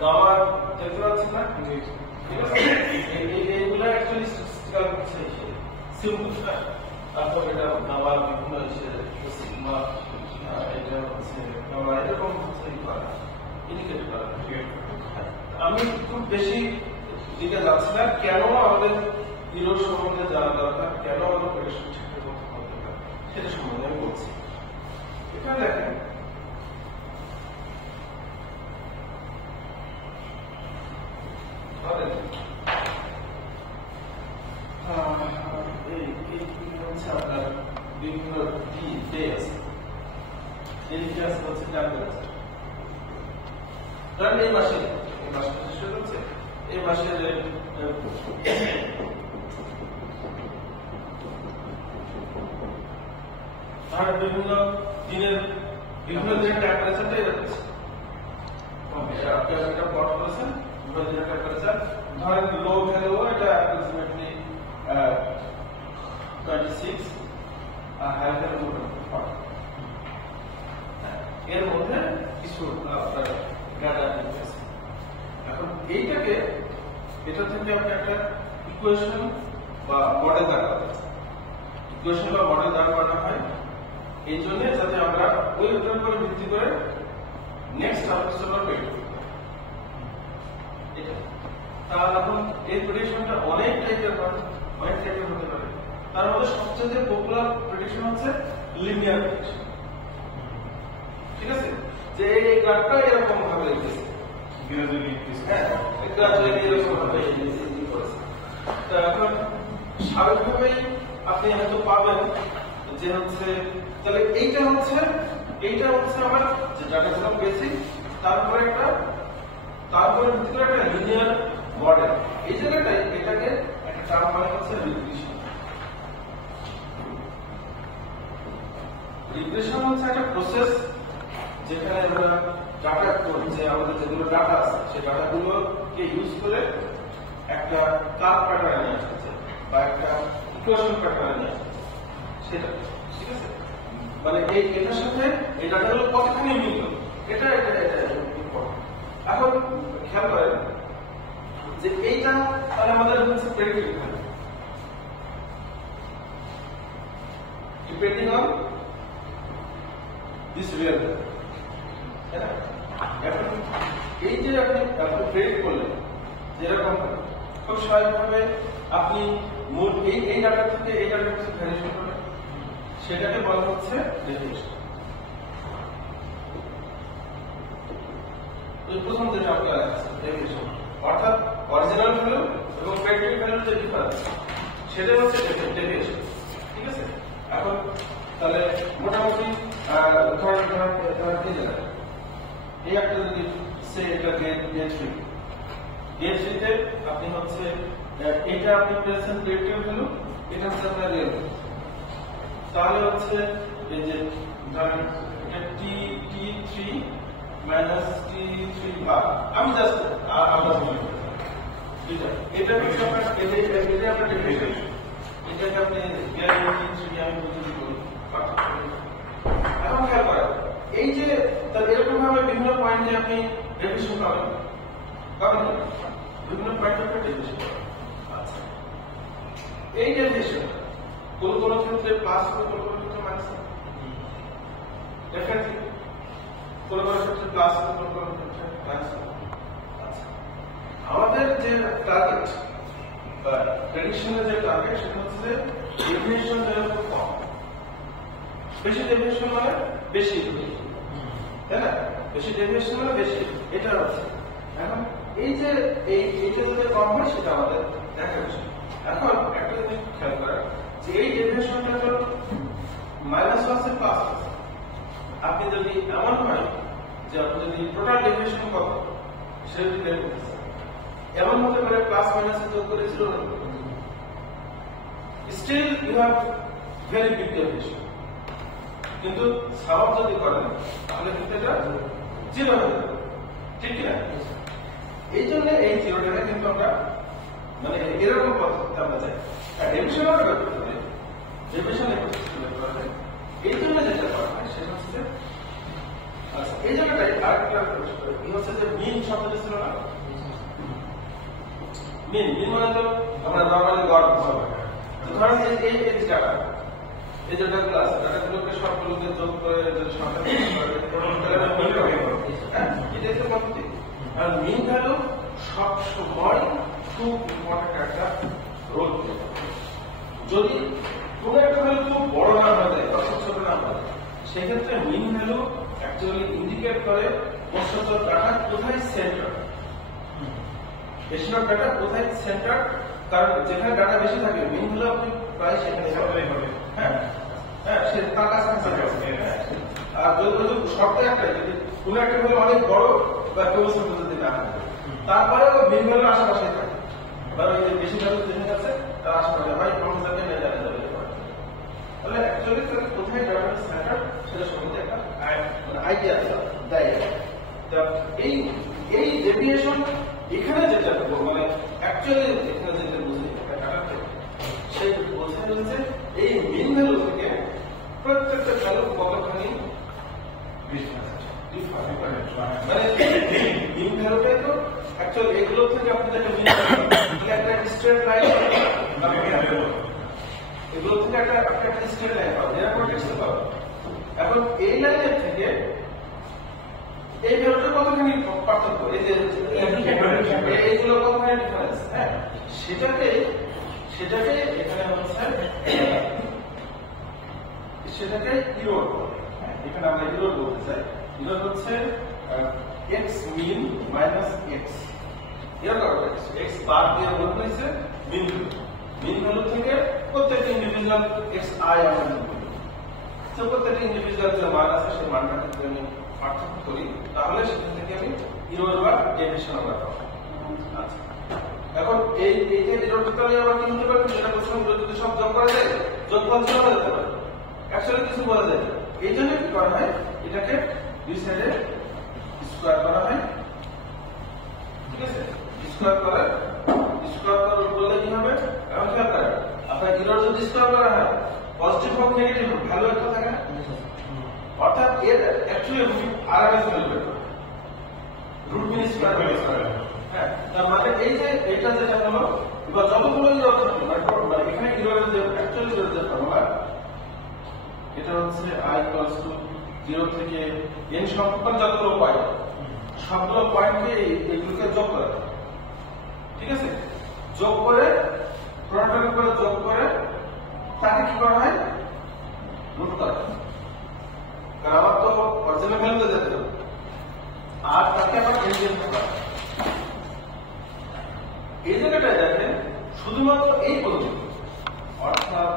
Gamma দেখতে পাচ্ছেন না? ঠিক আছে, এইগুলো অ্যাকচুয়ালি স্ট্যাটিস্টিক্যাল সিম্পল। তারপর এটা নাম্বার বিভিন্ন সিগমা, এটা হচ্ছে নাম্বার, এরকম হচ্ছে ইন্ডিকেট করা। আমি খুব বেশি দিকে যাচ্ছি না, কেন আমাদের ইরোর সম্বন্ধে জানা দরকার, কেন আমাদের প্রেডিকশন ঠিকঠাক মতো হওয়া দরকার, সেটা সম্বন্ধে আমি বলছি। এটা দেখেন আপনার বিভিন্ন ডে আছে, হচ্ছে টেম্পারেচার। কারণ এই মাসে শেষ হয়ে যাচ্ছে, এই মাসে বিভিন্ন দিনের টেম্পারেচারটা এরকম এটা প্লট করেছেন, বিভিন্ন দিনের টেম্পারেচার। ধরেন লো ভ্যালু এটা অ্যাপ্রক্সিমেটলি 26 আর হাই ভ্যালু 40। এর মধ্যে কিছু আপনার ডাটা আছে। এখন এইটাকে, এটা থেকে আপনি একটা ইকুয়েশন বা মডেল দাঁড় করাতে, ইকুয়েশন বা মডেল দাঁড় করানো হয় এই জন্য যাতে আমরা ওই ওটার উপরে ভিত্তি করে নেক্সট আপডেট আমরা বের করতে পারি। এটা তাহলে এখন এই প্রেডিকশনটা অনেক টাইপের হতে পারে। তার মধ্যে সবচেয়ে পপুলার প্রেডিকশন হচ্ছে লিনিয়ার প্রেডিকশন। ঠিক আছে, যে এই গ্রাফটা এরকম ভাবে লিখতেছে, এখন স্বাভাবিকভাবেই আপনি হয়তো পাবেন যে হচ্ছে তাহলে এইটা হচ্ছে আমার যে ডাটাগুলো বেসিক, তারপরে ভিত্তি করে একটা লিনিয়ার মডেল। এই জায়গাটায় এটাকে একটা টার্ম মানে হচ্ছে রিগ্রেশন। রিগ্রেশন হচ্ছে একটা প্রসেস যেখানে আমরা ডাটা যে আমাদের যেগুলো ডাটা আছে সেই ডাটাগুলোকে ইউজ করে একটা কার্ভ প্যাটার্ন নিয়ে আসছে বা একটা ইকুয়েশন প্যাটার্ন নিয়ে আসছে সেটা। ঠিক আছে, মানে এটার সাথে এই ডাটাগুলো কতখানি মিলল, এটা ইম্পর্টেন্ট। এখন খেয়াল করেন যে এইটা তাহলে আমাদের হচ্ছে predictive value depending on this real value. এখন এই যে আপনি প্রেডিক্ট করলেন যেরকম খুব স্বাভাবিকভাবে আপনি মূল এই ডাটা থেকে এই ডাটা কিছু ভ্যারিয়েশন করবেন, সেটাকে বলা হচ্ছে ডেভিয়েশন। প্রথম যেটা আপনার আছে ডেভিয়েশন, অর্থাৎ অরিজিনাল ভ্যালু এবং প্রেডিক্টেড ভ্যালুর যে ডিফারেন্স সেটা হচ্ছে ডেভিয়েশন। ঠিক আছে, এখন তাহলে মোটামুটি এই একটা যদি সে এটা গেট থ্রিতে আপনি হচ্ছে এটা আপনি পেয়েছেন প্রেডিক্টেড ভ্যালু, এটা হচ্ছে আপনার রিয়েল ভ্যালু। তাহলে হচ্ছে এই যে ধরেন T3 মাইনাস T3 বার, আমি জাস্ট আমরা বলি এটা হচ্ছে আপনার এটা আপনার ডেফিনেশন, এটাকে আপনি T3 আমি বুঝতে করি। এখন খেয়াল করেন এই যে এরকম ভাবে বিভিন্ন পয়েন্টে আপনি ডেফিনেশন পাবেন, বিভিন্ন পয়েন্টে আপনি ডেফিনেশন পাবেন। আচ্ছা, এই ডেফিনেশন কোন ক্ষেত্রে প্লাস হবে, কোন ক্ষেত্রে মাইনাস হবে, ডেফিনেটলি কোন ক্ষেত্রে প্লাস হবে, কোন ক্ষেত্রে মাইনাস হবে। আচ্ছা, আমাদের যে টার্গেট বা প্রেডিকশনের যে টার্গেট সেটা হচ্ছে ডেফিনেশন যেন কম, বেশি ডেফিনেশন মানে বেশি, তাই না? বেশি ডেফিনেশন মানে বেশি, এটা হচ্ছে। এখন এই যে এইটা যদি কম হয় সেটা আমাদের দেখা বিষয়। এখন একটা জিনিস খেয়াল করেন যে এই ডেফিনেশনটা তো মাইনাস আছে প্লাস আছে, আপনি যদি এমন হয় যে আপনি যদি টোটাল ডেফিনেশন কত সেটা যদি বের করতে চান, এমন হতে পারে প্লাস মাইনাস যোগ করে 0 still you have very big definition. কিন্তু সাম যদি করেন তাহলে কিন্তু এটা 0 হয়ে যাবে, ঠিক না? এই জন্য এই 0টাকে কিন্তু আমরা মানে এরকম পদ্ধতিতে আমরা যাই, ডেফিনেশন আমরা করতে পারি, ডেফিনেশন এই জন্য যেটা করা হয় সেটা হচ্ছে আচ্ছা এই জায়গাটাই আরেকটা হচ্ছে যে মিন শব্দটা ছিল না, মিন মানে তো আমরা নরমালি গড় ধরেন এই ডাটা, এই যে ডাটাগুলো আছে, ডাটাগুলোকে সবগুলোকে যোগ করে যদি সংখ্যা এটাই তো পদ্ধতি। আর মিন ভ্যালু সব সময় খুব ইম্পর্টেন্ট একটা রোল প্লে করে। যদি কোনো একটা ভ্যালু খুব বড় না হয়ে যায়, অথবা ছোট না হয়ে যায়, সেক্ষেত্রে মিন ভ্যালু অ্যাকচুয়ালি ইন্ডিকেট করে মোস্ট ডাটা কোথায় সেন্টার, বেশিরভাগ ডাটা কোথায় সেন্টার। কারণ যেখানে ডাটা বেশি থাকে মিন ভ্যালু আপনি প্রায় সেখানে হবে। হ্যাঁ হ্যাঁ, সে তার কাছাকাছি হবে। আর যদি শর্ত একটাই, যদি কোনো একটা ভ্যালু অনেক বড় বা কেউ যদি না থাকে, তারপরেও মিন ভ্যালু আশেপাশে থাকে, কারণ এই যে বেশি ভ্যালু যেখানে আছে তার আশেপাশে হয় প্রফেসরকে নিয়ে জানা যাবে। তাহলে অ্যাকচুয়ালি কোথায় ডাটা সেন্টার সেটা সম্বন্ধে একটা আইডিয়া দেয়। এই ডেভিয়েশন এখানে যেটা মানে অ্যাকচুয়ালি এখানে যেটা বুঝি ডাটাতে, সেই বোঝা যাচ্ছে এই মিন ভ্যালু থেকে প্রত্যেকটা ভ্যালু কতখানি মানে মিন ভ্যালুটাই তো অ্যাকচুয়ালি এগুলো থেকে আপনি যেটা মিন একটা স্ট্রেট লাইন, এগুলো থেকে একটা স্ট্রেট লাইন পাবেন, এরকম টেক্সট পাবেন। এখন এই লাইনের থেকে এই ভ্যালুটা কতখানি পার্থক্য, এই যে এইগুলো কতখানি ডিফারেন্স, হ্যাঁ সেটাকে এখানে হচ্ছে সেটাকে ইরোড বলে। এখানে আমরা ইরোড বলতে চাই। ইরোড হচ্ছে x mean minus x, x বার দিয়ে বলতে হয়েছে মিন ভ্যালু। মিন ভ্যালু থেকে প্রত্যেকটা ইন্ডিভিজুয়াল x i আমরা নিব, তো প্রত্যেকটা ইন্ডিভিজুয়াল যে মান আছে সেই মানটাকে যদি আমি পার্থক্য করি, তাহলে সেখান থেকে আমি ইরোড বা ডেভিয়েশন আমরা পাবো। আচ্ছা, এখন এইটা ইরোড করতে আবার কি হতে পারে, যেটা বলছিলাম যদি সব যোগ করা যায়, যোগফল ছিল হয়ে যেতে পারে, অ্যাকচুয়ালি কিছু বলা যায়। এই জন্য কি করা হয়, এটাকে দুই সাইডে স্কোয়ার করা হয়। ঠিক আছে, স্কোয়ার করলে কি হবে, এখন খেয়াল করেন আপনার ইরোড যদি স্কোয়ার করা হয় পজিটিভ হোক নেগেটিভ হোক ভ্যালু একটা থাকে না, অর্থাৎ এর অ্যাকচুয়ালি আরএমএস ভ্যালু বের করে রুট মিন স্কয়ার করে। হ্যাঁ, তার মানে এই যে এটা যেটা হলো বা যতগুলো ইরোড থাকে মানে এখানে ইরোডের যে অ্যাকচুয়ালি যে ফর্মুলা, এটা হচ্ছে i = 0 থেকে n সংখ্যক যতগুলো পয়েন্ট, সবগুলো পয়েন্টকে এগুলোকে যোগ করে, ঠিক আছে, যোগ করে প্রোডাক্টের উপরে যোগ করে তাকে কি করা হয়, রুট করা হয়। কারণ আমার তো অরিজিনাল ভ্যালুতে যেতে হবে, আর তাকে আবার এনজেন করা হয়। এই জায়গাটায় দেখেন শুধুমাত্র এই পদ্ধতি, অর্থাৎ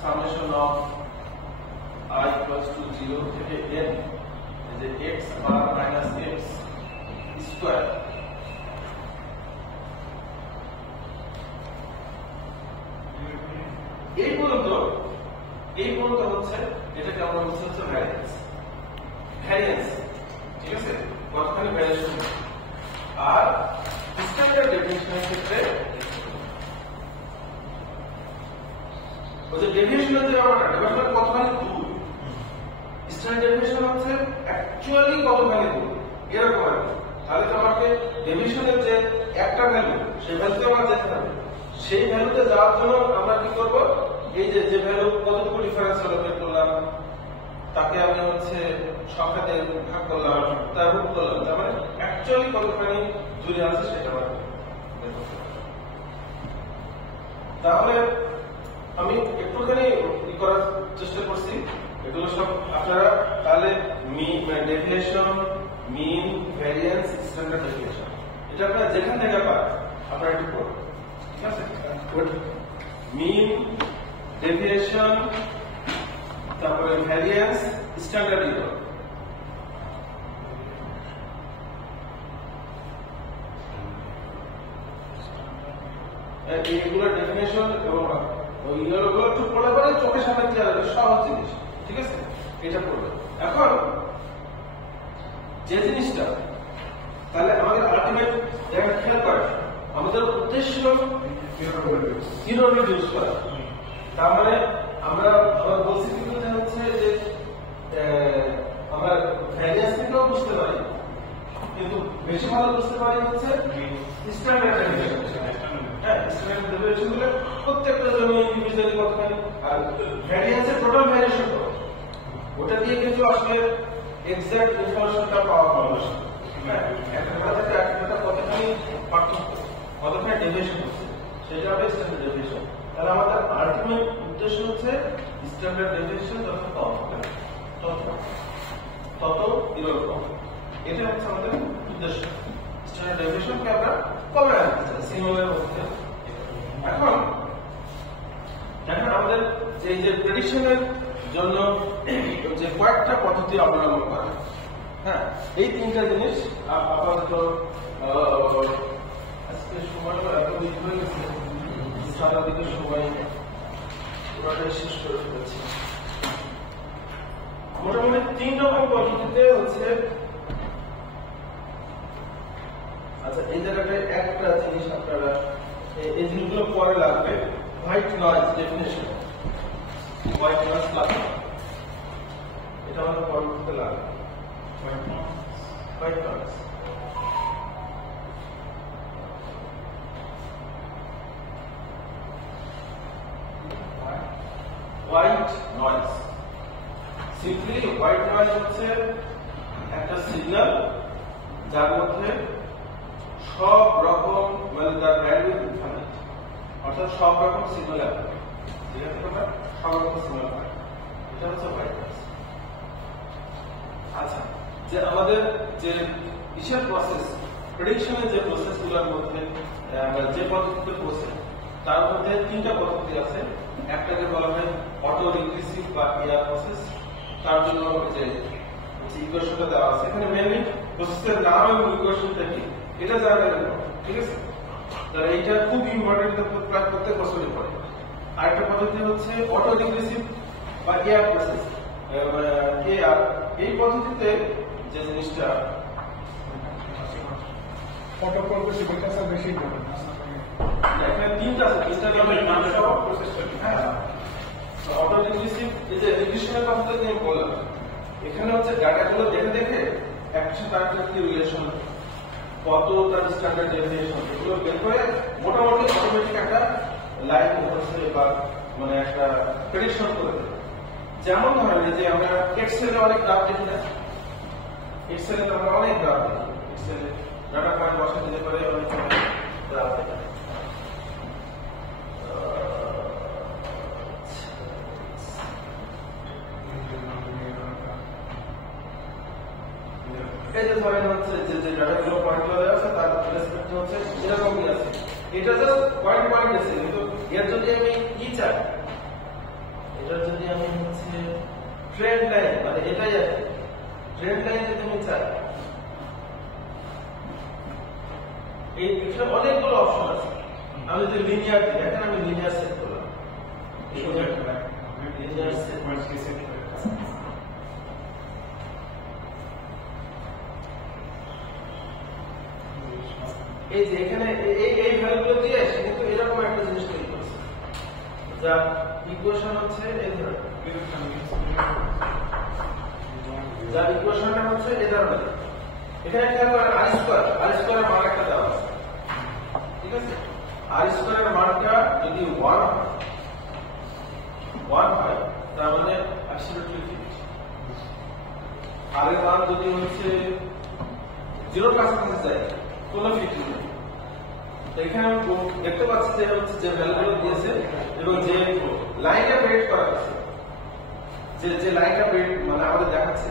সামেশন অফ i = 0 থেকে n, যে x bar minus x square, এই পর্যন্ত হচ্ছে এটাকে আমরা বলছি হচ্ছে ভ্যারিয়েন্স। ঠিক আছে, কতখানি ভ্যারিয়েশন। আর স্ট্যান্ডার্ড ডেফিনিশনের ক্ষেত্রে ওই যে ডেফিনিশনের যে ব্যাপারটা, ডেফিনিশন কতখানি দূর, স্ট্যান্ডার্ড ডেফিনিশন হচ্ছে অ্যাকচুয়ালি কতখানি দূর এরকম আর কি। তাহলে তো আমাকে ডেফিনিশনের যে একটা ভ্যালু, সেই ভ্যালুতে আমার যেতে হবে। সেই ভ্যালুতে যাওয়ার জন্য আমরা কি করব, এই যে ভ্যালু কতটুকু ডিফারেন্স হলো বের করলাম, তাকে আমি হচ্ছে সংখ্যা দিয়ে ভাগ করলাম, তার রুট করলাম, তার মানে অ্যাকচুয়ালি কতখানি জুড়ে আছে সেটা আমার বের করতে হবে। তাহলে আমি একটুখানি করার চেষ্টা করছি, এগুলো সব আপনারা তাহলে ডেফিনেশন, মিন, ভ্যারিয়েন্স, স্ট্যান্ডার্ড ডেফিনেশন, এটা আপনারা যেখান থেকে পান আপনারা একটু করবেন। ঠিক আছে, মিন, ডেভিয়েশন, তারপরে ভ্যারিয়েন্স, স্ট্যান্ডার্ড ইরর। এইগুলো ডেফিনেশন এবং ওই ইররগুলো একটু পড়ে পড়ে চোখের সামনে দিয়ে আসবে, সহজ জিনিস। ঠিক আছে, এটা পড়বে। এখন যে জিনিসটা তাহলে আমাদের আলটিমেট জায়গা খেয়াল করে, আমাদের উদ্দেশ্য ইরর রিডিউস করা। তার মানে আমরা বলছি কিন্তু হচ্ছে যে আমরা ভ্যারিয়েন্স থেকেও বুঝতে পারি, কিন্তু বেশি ভালো বুঝতে পারি হচ্ছে স্ট্যান্ডার্ড ডেভিয়েশন। হ্যাঁ, স্ট্যান্ডার্ড ডেভিয়েশন গুলো প্রত্যেকটা জমি ইন্ডিভিজুয়ালি কতখানি, আর ভ্যারিয়েন্সের টোটাল ভ্যারিয়েশন কত, ওটা দিয়ে কিন্তু আসলে এক্সাক্ট ইনফরমেশনটা পাওয়া যায়। হ্যাঁ, একটা থেকে একটা কতখানি পার্থক্য, কতখানি ডেভিয়েশন হচ্ছে, সেটা হবে স্ট্যান্ডার্ড ডেভিয়েশন। তাহলে আমাদের আলটিমেট উদ্দেশ্য হচ্ছে স্ট্যান্ডার্ড ডেভিয়েশন যত কম হবে তত ইরর কম, এটা হচ্ছে আমাদের উদ্দেশ্য। স্ট্যান্ডার্ড ডেভিয়েশনকে আমরা কমে আনতে চাই সিগন্যালের মধ্যে। এখন দেখেন আমাদের যে প্রেডিকশনের জন্য যে কয়েকটা পদ্ধতি অবলম্বন করে, হ্যাঁ, এই তিনটা জিনিস আপাতত আজকে সময় এত বেশি হয়ে গেছে, সারা দিকে সময় শেষ করে ফেলেছি। মোটামুটি 3 রকম পদ্ধতিতে হচ্ছে। আচ্ছা, এই জায়গাটায় একটা জিনিস আপনারা এই জিনিসগুলো পরে লাগবে, white noise definition, white noise লাগবে, এটা আমাদের পরবর্তীতে লাগবে। White noise white noise simply white noise হচ্ছে একটা সিগন্যাল যার মধ্যে সব রকম মানে তার ব্যান্ডউইথ ইনফিনিট, অর্থাৎ সব রকম সিগন্যাল আছে, ঠিক আছে, তোমরা সব রকম সিগন্যাল পাই, এটা হচ্ছে হোয়াইট নয়েজ। আচ্ছা, যে আমাদের যে বিশেষ প্রসেস প্রেডিকশনের যে প্রসেসগুলোর মধ্যে যে পদ্ধতিতে প্রসেস, তার মধ্যে 3টা পদ্ধতি আছে। একটাকে বলা হয় অটো রিগ্রেসিভ বা এআর প্রসেস, তার জন্য যে ইকুয়েশনটা দেওয়া আছে এখানে মেইনলি প্রসেসের নাম এবং ইকুয়েশনটা কি এটা জানা গেল, ঠিক আছে। তাহলে এইটা খুব ইম্পর্টেন্ট, প্রায় প্রত্যেক বছরই পড়ে। আরেকটা পদ্ধতি হচ্ছে অটো রিগ্রেসিভ বা এআর প্রসেস, এআর। এই পদ্ধতিতে যে জিনিসটা অটো প্রসেস এটা বেশি ইম্পর্টেন্ট, এখানে 3টা আছে, 3টা নামের নাম সব প্রসেসটা, হ্যাঁ। অটো রিগ্রেসিভ এই যে রিগ্রেশনের কথা আমি বললাম, এখানে হচ্ছে ডাটাগুলো দেখে দেখে একটা সাথে আরেকটা কি রিলেশন, কত তার স্ট্যান্ডার্ড ডেভিয়েশন, এগুলো বের করে মোটামুটি অটোমেটিক একটা লাইন হচ্ছে বা মানে একটা প্রেডিকশন করে দেবে। যেমন ধরেন যে আমরা এক্সেলে অনেক গ্রাফ দেখি না, এক্সেলে আমরা অনেক গ্রাফ দেখি, এক্সেলে ডাটা পয়েন্ট বসে দিতে পারে অনেক গ্রাফ দেখি। এই যে ধরেন হচ্ছে যে ডাটাগুলো পয়েন্টগুলো দেওয়া আছে তার রেসপেক্ট হচ্ছে এরকমই আছে, এটা জাস্ট পয়েন্ট আছে, কিন্তু এর যদি আমি কি চাই, এটা যদি আমি হচ্ছে ট্রেন্ড লাইন মানে এটাই আছে, ট্রেন্ড লাইন যদি আমি চাই, এই এখানে অনেকগুলো অপশন আছে। আমি যদি লিনিয়ার দিই, এখন আমি লিনিয়ার সেট করলাম, লিনিয়ার সেট এই যে এখানে এই ভ্যালুগুলো দিয়ে সে কিন্তু এরকম একটা জিনিস তৈরি করছে, যা ইকুয়েশন হচ্ছে এই ধরনের, যার ইকুয়েশনটা হচ্ছে এই ধরনের। এখানে খেয়াল করেন আর স্কোয়ারের মান একটা দেওয়া আছে, ঠিক আছে। আর স্কোয়ারের মানটা যদি 1 হয় তার মানে অ্যাবসলিউটলি ফিক্সড। আর এর মান যদি হচ্ছে 0 কাছাকাছি যায় কোনো ফিক্স নেই। এখানে দেখতে পাচ্ছি যে হচ্ছে যে ভ্যালুগুলো দিয়েছে এবং যে লাইনটা প্রেডিক্ট করা হয়েছে, যে লাইনটা প্রেডিক্ট মানে আমাদের দেখাচ্ছে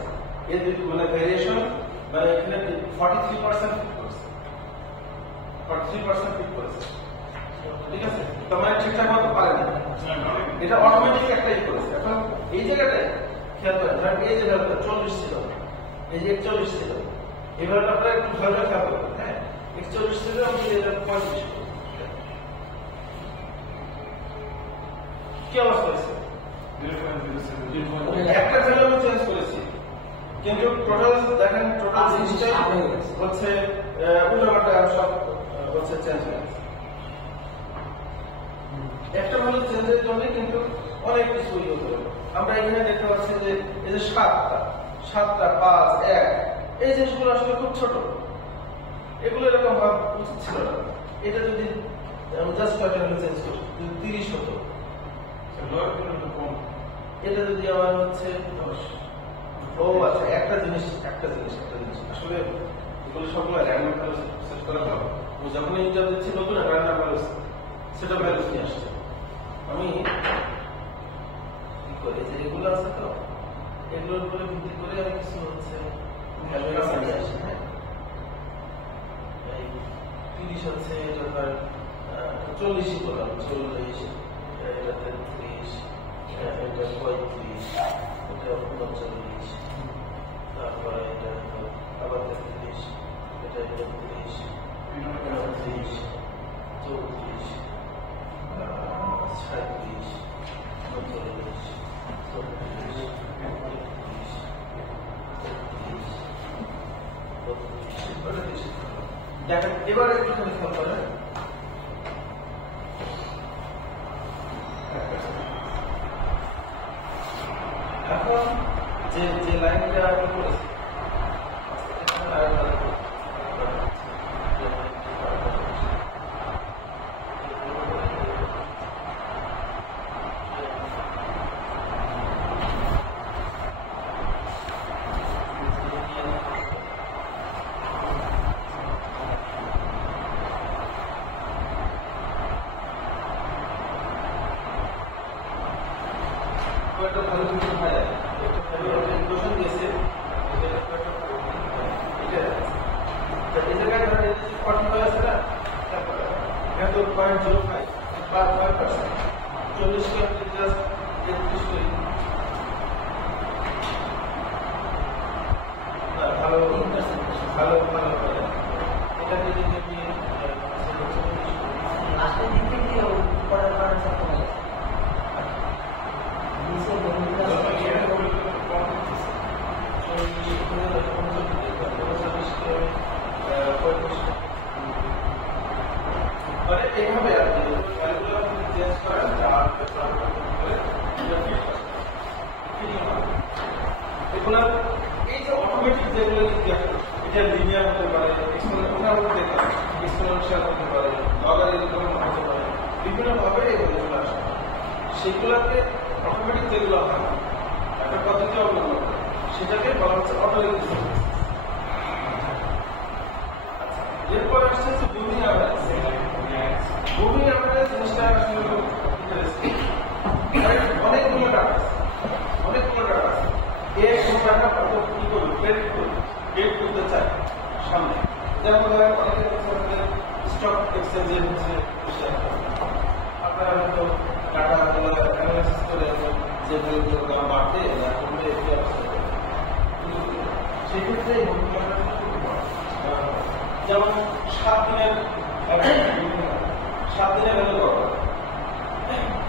এর মানে ভেরিয়েশন মানে এখানে 43% ফিট করেছে, 43% ফিট করেছে, ঠিক আছে। তো মানে ঠিকঠাক মতো পারেনি, এটা অটোমেটিক একটাই করেছে। এখন এই জায়গাটায় খেয়াল করেন, ধরেন এই যে ভ্যালুটা 40 ছিল, এই যে 41 ছিল, এই ভ্যালুটা আপনারা একটু ভ্যালুটা খেয়াল করবেন, হ্যাঁ। 41 ছিল আমি এটা 35 করব, কি অবস্থা হয়েছে? একটা ভ্যালু আমি চেঞ্জ করেছি, কিন্তু টোটাল দেখেন টোটাল জিনিসটাই হচ্ছে উল্টাপাল্টা সব হচ্ছে চেঞ্জ হয়ে গেছে। একটা ভ্যালু চেঞ্জের জন্য কিন্তু অনেক কিছু ইয়ে হতে পারে। আমরা এখানে দেখতে পাচ্ছি যে এই যে 7টা 5 1 এই জিনিসগুলো আসলে খুব ছোট, এগুলো এরকম হওয়া উচিত ছিল না। এটা যদি জাস্ট কয়েকটা ভ্যালু চেঞ্জ করি, যদি 30 হতো এটা যদি আমার হচ্ছে 10, ও আচ্ছা একটা জিনিস আসলে এগুলো সবগুলো র্যান্ডম ভ্যালু সেট করা হবে। ও যখন ইন্টার দিচ্ছি নতুন র্যান্ডম ভ্যালু সেটা ভ্যালু নিয়ে আসছে। আমি কি করি যে এগুলো আছে তো এগুলোর উপরে ভিত্তি করে আমি কিছু হচ্ছে ভ্যালু নিয়ে আসি। হ্যাঁ, এই 30 হচ্ছে এটা ধর 40 করলাম, 40, এটাতে 30, এটা 35, এটা 39, তারপরে এটা আবার 33, এটা 31, 39, 34, 36, 39, 40, 31, 32, দেখেন এবার একটুখানি খেয়াল করেন। এখন যে লাইনটা আমি করেছি ভালো কিছু হয় ইকুয়েশন দিয়েছে এই জায়গায় ধরেন 45 আছে না, তারপরে এটা 0.05 বা 5%, 40 কে আপনি জাস্ট 33 করি ভালো ভালো ভালো এটা যদি আপনি লাস্টের দিকে দিয়ে পরে করার সাথে এইভাবে এগুলো এই যে অটোমেটিক যেগুলো এটা লিনিয়ার হতে পারে, এক্সপোনেনশিয়াল হতে পারে, লগারিদমিক হতে পারে, বিভিন্ন ভাবে এগুলো চলে আসে। সেগুলোতে অটোমেটিক যেগুলো হয় একটা পদ্ধতি অবলম্বন করে সেটাকে বলা হচ্ছে অটোমেটিক। এরপর আসছে হচ্ছে মুভিং অ্যাভারেজ। মুভিং অ্যাভারেজ জিনিসটা আসলে ইন্টারেস্টিং। অনেকগুলো ডাটা আছে এ কোন ডাটা কত কি করবে প্রেডিক্ট করতে চায় সামনে। যেমন অনেকে স্টক এক্সচেঞ্জে হচ্ছে আপনারা হয়তো ডাটাগুলো অ্যানালাইসিস করে যে ভ্যালুগুলোর দাম বাড়তে না কমতে এই অবস্থা সেক্ষেত্রে যেমন 7 দিনের ভ্যালু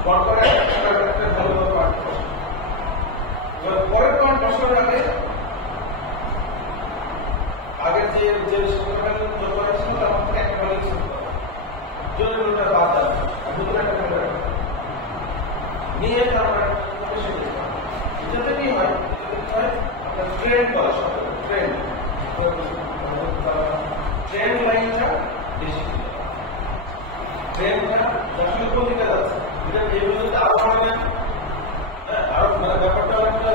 বড় একটা ভ্যালু পার্ট পরের পয়েন্ট বছরের আগের যে সংখ্যাটা করা ছিল তখন একটা ভ্যালু ছিল জরুরিটা বাদ দেওয়া নতুন একটা ভ্যালু নিয়ে তারপরে এটাতে কি হয় ট্রেন্ড বলা ট্রেন্ড লাইনটা বেশি ট্রেন্ডটা আসলে কোন দিকে যাচ্ছে এটা এই পর্যন্ত আরো বাড়বে আরো মানে ব্যাপারটা একটা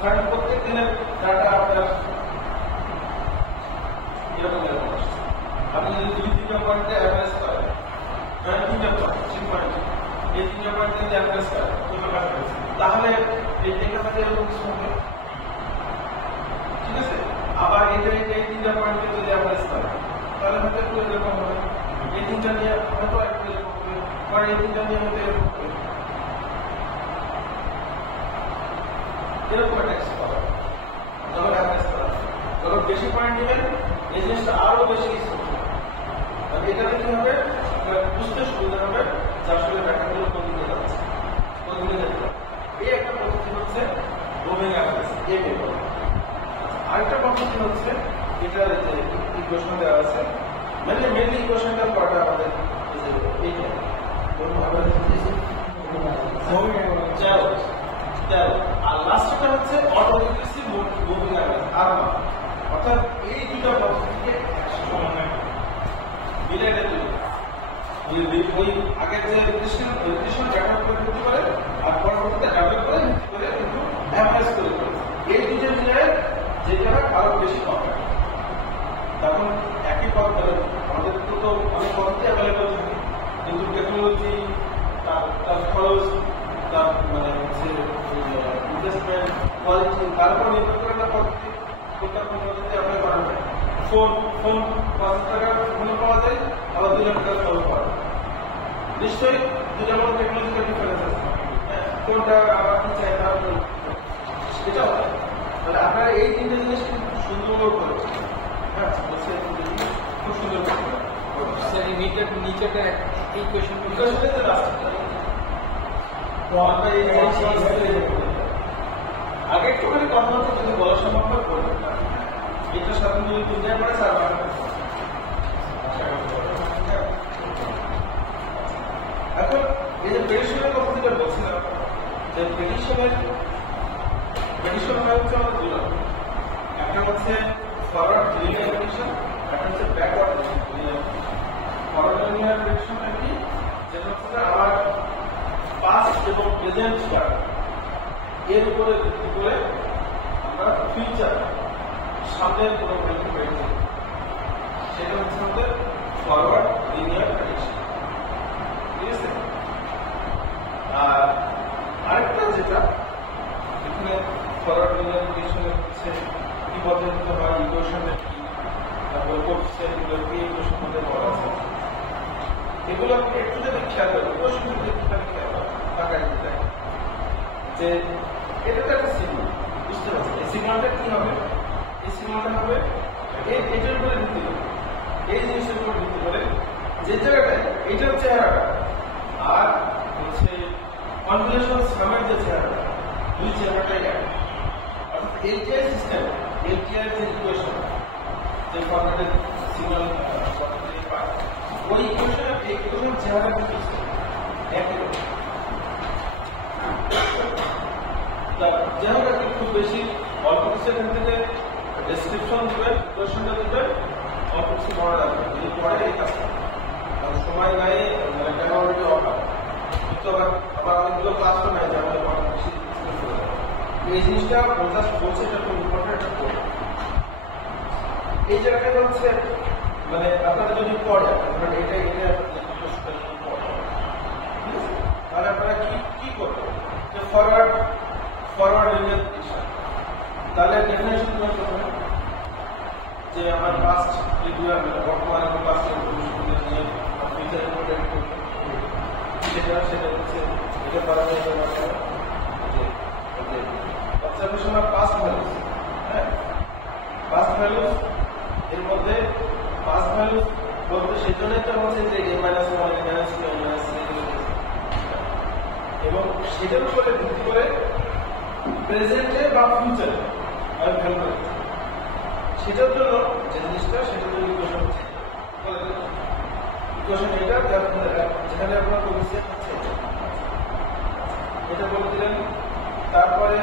কারণ প্রত্যেক দিনের ডাটা আপনার এরকম আপনি যদি 2-3টা পয়েন্টে অ্যাভারেজ করেন 3টা পয়েন্ট এই 3টা পয়েন্টে যদি অ্যাভারেজ করেন তাহলে এখান থেকে এরকম কিছু হবে, ঠিক আছে। আবার এই 3টা পয়েন্টে যদি অ্যাভারেজ করেন তাহলে হয়তো একটু এরকম হবে, এই 3টা নিয়ে হয়তো একটু এরকম হবে, বা এই 3টা নিয়ে হয়তো এরকম হবে, এরকম একটা কিছু পাবেন যখন অ্যাভারেজ করা। যখন বেশি পয়েন্ট নেবেন এই জিনিসটা আরো বেশি কিছু এটাতে কি হবে আপনার বুঝতে সুবিধা হবে যে আসলে ডাটাগুলো কোন দিকে যাচ্ছে কোন দিকে যেতে হবে। এই একটা পদ্ধতি হচ্ছে মুভিং অ্যাভারেজ এই পেপার। আরেকটা পদ্ধতি হচ্ছে এটা ইকুয়েশন দেওয়া আছে মেনলি ইকুয়েশনটা কটা আমাদের এইটা ধরুন অ্যাভারেজ আর লাস্টটা হচ্ছে অটো রিগ্রেসিভ মুভিং অ্যাভারেজ আরমা। অর্থাৎ এই দুটো পদ্ধতিকে মিলে ওই আগের যে রিলেশন ডেভেলপ করে করতে পারে আর পরবর্তীতে ডেভেলপ করে কিন্তু অ্যাভারেজ করে এই দুটোর যেটা আরো বেশি পাবে। তখন একই পথ আমাদের তো অনেক পদ্ধতি অ্যাভেলেবল থাকে, কিন্তু টেকনোলজি তার খরচ তার মানে হচ্ছে ইনভেস্টমেন্ট কোয়ালিটি তার উপর নির্ভর করে একটা পদ্ধতি কোনটা কোন পদ্ধতি অ্যাপ্লাই করা যায়। ফোন 5 টাকার ফোন পাওয়া যায়, আবার 2 লাখ টাকার ফোন পাওয়া যায়। নিশ্চয়ই দুটার মধ্যে টেকনোলজিক্যাল ডিফারেন্স আছে, কোনটা আবার কি চাই তার সেটাও মানে আপনারা এই তিনটে জিনিস খুব সুন্দর করেছেন। হ্যাঁ খুব সুন্দর স্যার এই নিচেটা এই কোয়েশ্চেনটা আগে একটু করে কথাবার্তা যদি বলা সম্ভব হয় করবেন না, এটা সাধারণত যদি তিনটায় পড়ে স্যার এখন এই যে পেটিশনের কথা যেটা বলছিলাম, যে পেটিশন হয় হচ্ছে আমাদের দুটো, একটা হচ্ছে ফরওয়ার্ড লিনিয়ার পেটিশন, একটা হচ্ছে ব্যাকওয়ার্ড লিনিয়ার। ফরওয়ার্ড লিনিয়ার পেটিশনটা কি, যেটা হচ্ছে আমার পাস্ট এবং প্রেজেন্ট এর উপরে ভিত্তি করে আমরা ফিউচার সামনের কোনো ভ্যালু বের করি, সেটা হচ্ছে আমাদের ফরওয়ার্ড লিনিয়ার প্রেডিকশন। ঠিক আছে, আর আরেকটা যেটা এখানে ফরওয়ার্ড লিনিয়ার প্রেডিকশন হচ্ছে কি পদ্ধতিতে হয়, ইকুয়েশনের কি, তারপর কোএফিসিয়েন্ট গুলো কি ইকুয়েশন মধ্যে বলা আছে, এগুলো আপনি একটু যদি খেয়াল করেন, ইকুয়েশন যদি একটুখানি খেয়াল করেন টাকা দিতে যে এটা তো একটা সিগন্যাল, বুঝতে পারছেন? এই সিগন্যালটা কি হবে, এই সিগন্যালটা হবে এটার উপরে ভিত্তি করে, এই জিনিসের উপর ভিত্তি করে যে জায়গাটায় এইটার চেহারাটা আর হচ্ছে কনভলিউশন সামের যে চেহারাটা, দুই চেহারাটাই এক। অর্থাৎ এলটিআই সিস্টেম, এলটিআই যে ইকুয়েশন, যে ফরম্যাটের সিগন্যাল পায়, ওই ইকুয়েশনের এই ইকুয়েশনের চেহারা কিন্তু একই রকম। যেমন খুব বেশি অল্প কিছু এখান থেকে ডেসক্রিপশন দেবেন, কোয়েশনটা দেবেন, অল্প কিছু মনে রাখবেন, যদি পরে এই কাজটা সময় নাই মানে টাকা অলরেডি অভাব, কিন্তু আবার অনেকগুলো ক্লাস তো নাই যে আমাদের অনেক বেশি এই জিনিসটা বলছে এটা খুব ইম্পর্টেন্ট একটা পড়ে। এই জায়গাটা হচ্ছে মানে আপনারা যদি পড়েন এটা তাহলে আপনারা কি করবেন, যে ফরওয়ার্ড লিনিয়ার প্রেডিকশন, তাহলে ডেফিনেশন করতে হবে যে আমার পাস্ট বর্তমান এবং পাস্টের নিয়ে ফিউচারের উপর প্রেডিক্ট করতে সেটা হচ্ছে এটা করা যায় যে অবজারভেশন অফ পাস্ট ভ্যালুস। হ্যাঁ, পাস্ট ভ্যালুস এর মধ্যে পাস্ট ভ্যালুস বলতে সেই জন্যই তো হচ্ছে যে a-1 a-2 a-3 এবং সেটার উপরে ভিত্তি করে প্রেজেন্টে বা ফিউচারে আমি ভ্যালু করে সেটার জন্য যে জিনিসটা সেটার জন্য ইকুয়েশন হচ্ছে ইকুয়েশন এটা যেখানে আপনার কোএফিসিয়েন্ট হচ্ছে এটা বলে দিলেন। তারপরে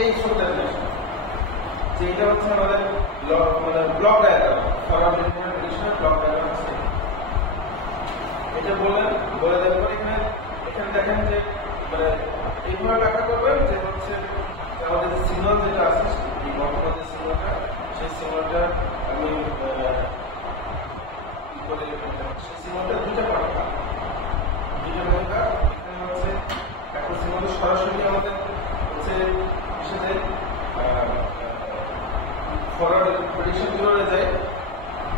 এই সবটা যে এটা হচ্ছে আমাদের মানে ব্লক ডায়াগ্রাম, ফরওয়ার্ড লিনিয়ার প্রেডিকশনের ব্লক ডায়াগ্রাম আছে, এটা বললেন। বলে দেওয়ার পর এখানে দেখেন যে মানে এইভাবে ব্যাখ্যা করবেন যে হচ্ছে আমাদের যে সিগন্যাল যেটা আছে, বর্তমান যে সিগন্যালটা, সেই সিগন্যালটা আমি কি করে সেই সিগন্যালটা দুইটা ভাগ, এখানে হচ্ছে একটা সিগন্যাল সরাসরি আমাদের হচ্ছে সাথে ফরওয়ার্ড প্রেডিকশন কিভাবে যায়,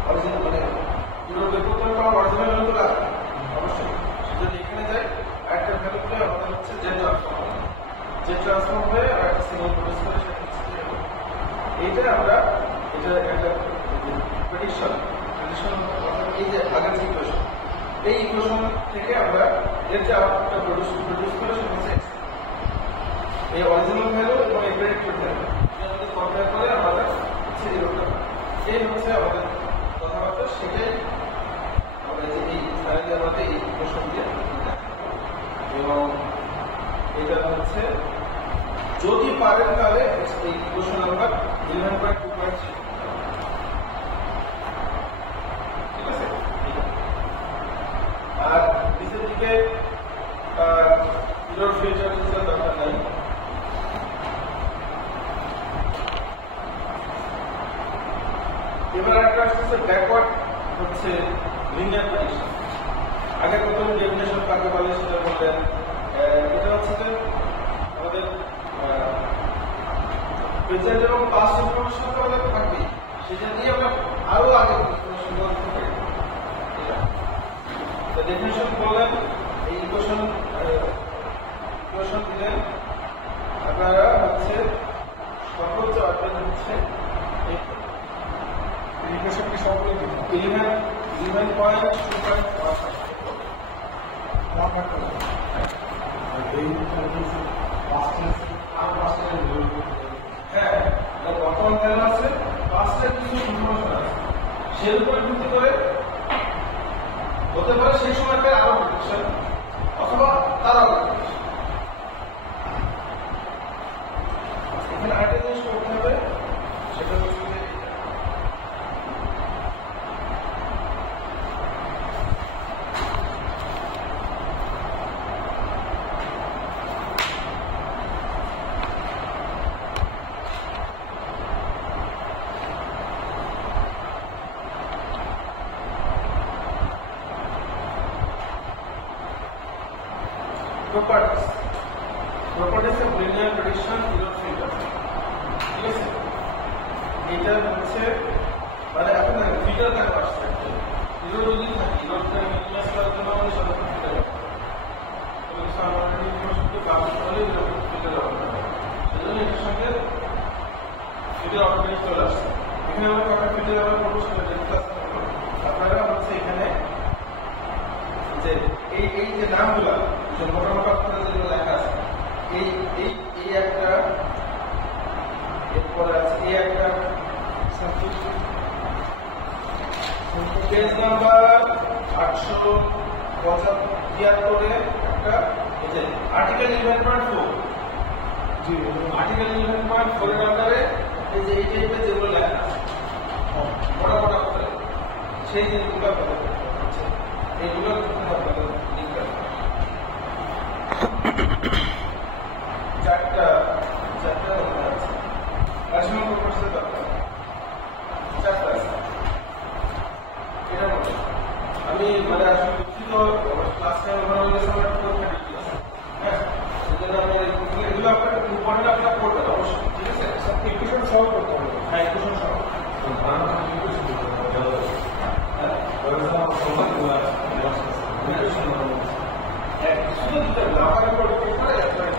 অরিজিনাল মানে পুরো বের করতে পারা অরিজিনাল ভ্যালু তো লাগবে অবশ্যই, যদি এখানে যায় একটা ভ্যালু করে আমাদের হচ্ছে যে ট্রান্সফর্ম হয়ে আর একটা সিগন্যাল প্রডিউস করে এইটা আমরা এটা একটা প্রেডিকশন এই যে আগের যে ইকুয়েশন, এই ইকুয়েশন থেকে আমরা এর যে আউটপুটটা প্রডিউস করে সেটা হচ্ছে এই অরিজিনাল ভ্যালু এবং এই প্রেডিক্টেড ভ্যালু আমাদের কম্পেয়ার করে আমাদের হচ্ছে এরকম এই হচ্ছে আমাদের কথাবার্তা, সেটাই আমরা যে এই ফাইনালি আমাদের এই ইকুয়েশন দিয়ে এবং এটা হচ্ছে যদি পারেন তাহলে এই ইকুয়েশন নাম্বার 11.2.3, ঠিক আছে। দিকে ইরোর ফিল্টার দিতে দরকার নাই। এবার একটা আসছে ব্যাকওয়ার্ড হচ্ছে লিনিয়ার প্রেডিকশন। আগে প্রথমে ডেফিনেশন কাকে বলে সেটা বললেন। এটা হচ্ছে যে আমাদের প্রেজেন্ট এবং পাস্ট ইনফরমেশন তো আমাদের থাকবেই, সেটা দিয়ে আমরা আরো আগে ইনফরমেশন করতে পারি। তো ডেফিনেশন বললেন, এই ইকুয়েশন দিলেন আপনারা হচ্ছে সর্বোচ্চ অর্জন হচ্ছে ইকুয়েশন কি সবগুলো দিন 11.2.1 নাম ভাগ করলাম আর এই হ্যাঁ, বর্তমান ভ্যালু আছে, পাস্টের কিছু ইনফরমেশন আছে, সের উপর ভিত্তি করে হতে পারে সেই সময়কার আরো প্রেডিকশন অথবা তার আরো প্রেডিকশন। এখানে আরেকটা জিনিস করতে হবে, সেটা হচ্ছে যে properties of linear prediction error filter। ঠিক আছে, এটা হচ্ছে মানে আপনার ফিল্টার কেন আসছে, এরর যদি থাকে এররটা মিনিমাইজ করার জন্য আমাদের সাধারণত ফিল্টার লাগে। তবে কিছু আমাদের ইনফরমেশনকে বাতিল করলে এরকম ফিল্টার ব্যবহার করা হয়, সেজন্য এটার সঙ্গে ফিল্টার অটোমেটিক চলে আসছে। এখানে আমরা কটা ফিল্টার ব্যবহার করবো সেটা ডিসকাস করবো। আপনারা হচ্ছে এখানে যে এই যে নামগুলা যে মোটা মোটা করে যেগুলো লেখা আছে, এই একটা, এরপরে আছে এই একটা পেজ নাম্বার 875 একটা এই যে আর্টিকেল 11.4, জি আর্টিকেল 11.4 এর আন্ডারে এই যে এই টাইপের যেগুলো লেখা আছে মোটা মোটা করে সেই জিনিসগুলো আপনাদের হচ্ছে এইগুলো আপনাদের লিঙ্ক আছে। চারটা আছে, ন্যাশনাল প্রপোজাল দরকার, চারটা আছে। এটা আমি মানে আসলে দুঃখিত, ক্লাস টাইম ওভার হয়ে গেছে, আমার একটু খাটি আছে। হ্যাঁ, সেজন্য আমরা এগুলো আপনার ইম্পর্টেন্ট আপনার করবেন অবশ্যই, ঠিক আছে? ইকুয়েশন সলভ করতে হবে। হ্যাঁ, ইকুয়েশন সহ শুধু দিতে